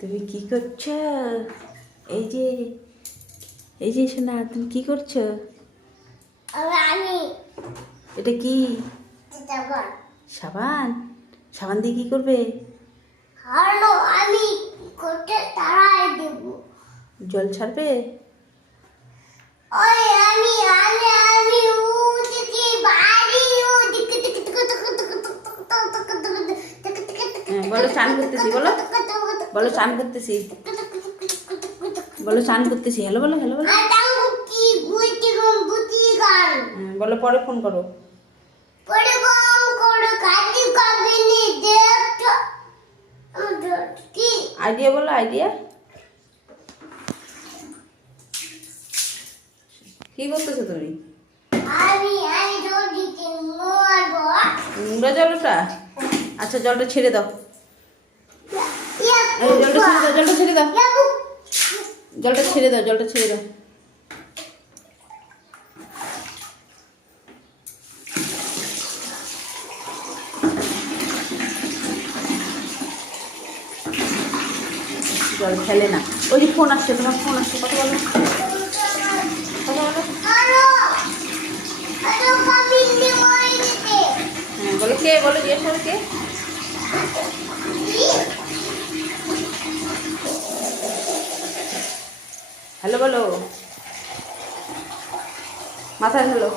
তুমি কি করছো? এই যে এই যে সোনা, তুমি কি করছো? এটা কি? সাবান। সাবান দিয়ে কি করবে? জল ছাড়বে? বলো চান করতেছি, বলো বলো চান করতেছি, বলো চান করতেছি। হ্যালো বলো, হ্যালো বলো। বলো পরে ফোন করো। আইডিয়া বলো, আইডিয়া। কি করতেছো তুমি? নোংরা জল ওটা? আচ্ছা জলটা ছেড়ে দাও, জলটা ছেড়ে দাও, জলটা ছেড়ে দাও, জলটা ছেড়ে দাও, জলটা ছেড়ে দাও। জল ফেলে না। ওই যে ফোন আসছে, তোমার ফোন আসছে, কথা বলো, কথা বলো। হ্যাঁ বলো, কে বলো, জিজ্ঞেস করো কে। হ্যালো বলো, মাথায় হ্যালো।